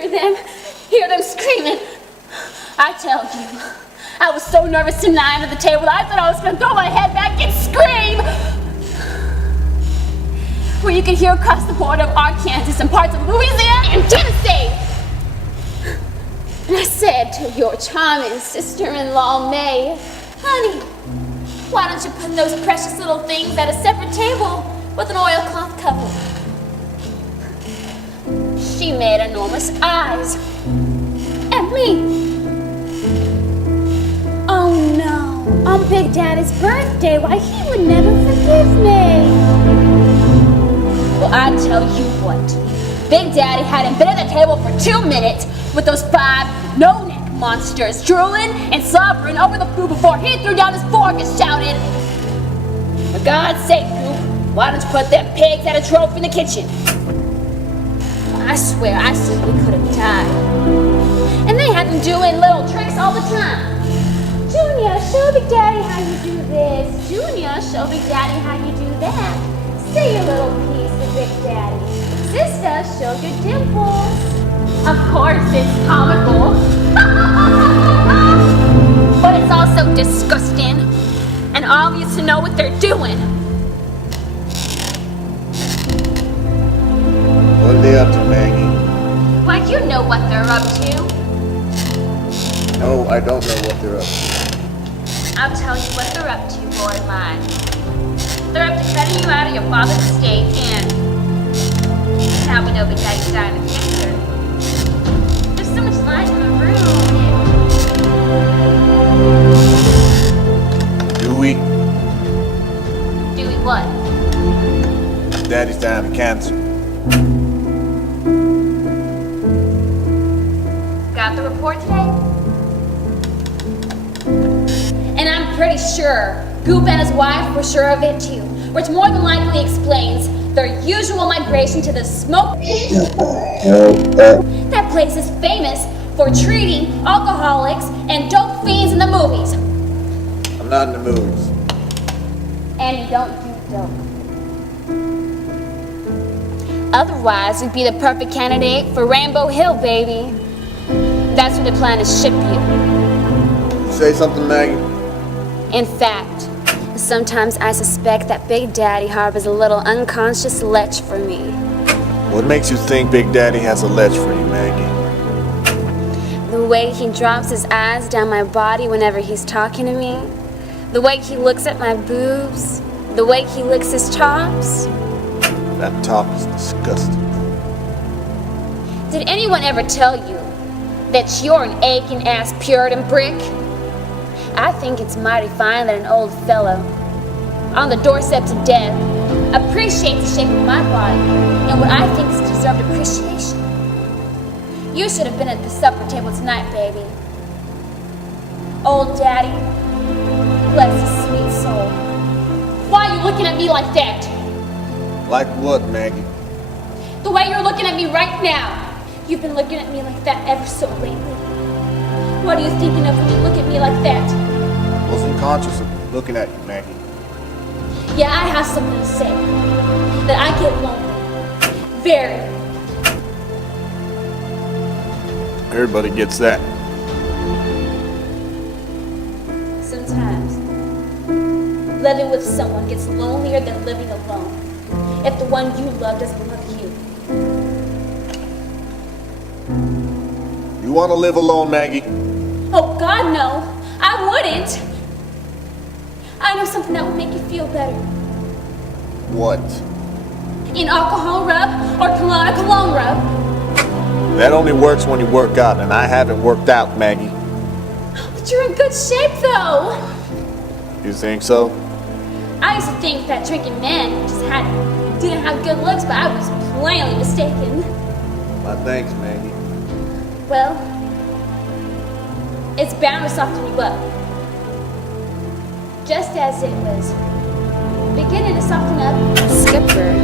Hear them screaming. I tell you, I was so nervous tonight under the table, I thought I was going to throw my head back and scream. Where you can hear across the border of Arkansas and parts of Louisiana and Tennessee. And I said to your charming sister-in-law, May, honey, why don't you put those precious little things at a separate table with an oilcloth cover? She made enormous eyes at me. Oh no, on Big Daddy's birthday, why, he would never forgive me. Well, I tell you what, Big Daddy hadn't been at the table for 2 minutes with those 5 no-neck monsters drooling and slobbering over the food before he threw down his fork and shouted, for God's sake, Goop, why don't you put them pigs at a trophy in the kitchen? I swear I simply could have died. And they had them doing little tricks all the time. Junior, show Big Daddy how you do this. Junior, show Big Daddy how you do that. Say your little piece to Big Daddy. Sister, show your dimples. Of course, it's comical. But it's also disgusting and obvious to know what they're doing. What are they up to, Maggie? Why, you know what they're up to. No, I don't know what they're up to. I'll tell you what they're up to, boy mine. They're up to cutting you out of your father's estate and how we know Big Daddy's dying of cancer. There's so much light in the room. Do we? Do we what? Daddy's dying of cancer. Got the report today? And I'm pretty sure Goop and his wife were sure of it too, which more than likely explains their usual migration to the smoke. That place is famous for treating alcoholics and dope fiends in the movies. I'm not in the movies. And you don't do dope. Otherwise, you'd be the perfect candidate for Rainbow Hill, baby. That's where the plan is ship you. Say something, Maggie. In fact, sometimes I suspect that Big Daddy harbors a little unconscious lech for me. What makes you think Big Daddy has a lech for you, Maggie? The way he drops his eyes down my body whenever he's talking to me. The way he looks at my boobs. The way he licks his chops. That top is disgusting. Did anyone ever tell you that you're an aching-ass Puritan brick? I think it's mighty fine that an old fellow on the doorstep to death appreciates the shape of my body and what I think is deserved appreciation. You should have been at the supper table tonight, baby. Old Daddy, bless his sweet soul. Why are you looking at me like that? Like what, Maggie? The way you're looking at me right now. You've been looking at me like that ever so lately. What are you thinking of when you look at me like that? I wasn't conscious of looking at you, Maggie. Yeah, I have something to say. That I get lonely. Very. Everybody gets that. Sometimes, living with someone gets lonelier than living alone. If the one you love doesn't love you. You want to live alone, Maggie? Oh, God, no. I wouldn't. I know something that would make you feel better. What? An alcohol rub or cologne rub. That only works when you work out, and I haven't worked out, Maggie. But you're in good shape, though. You think so? I used to think that drinking men didn't have good looks, but I was plainly mistaken. My thanks, Maggie. Well, it's bound to soften you up. Just as it was beginning to soften up Skipper.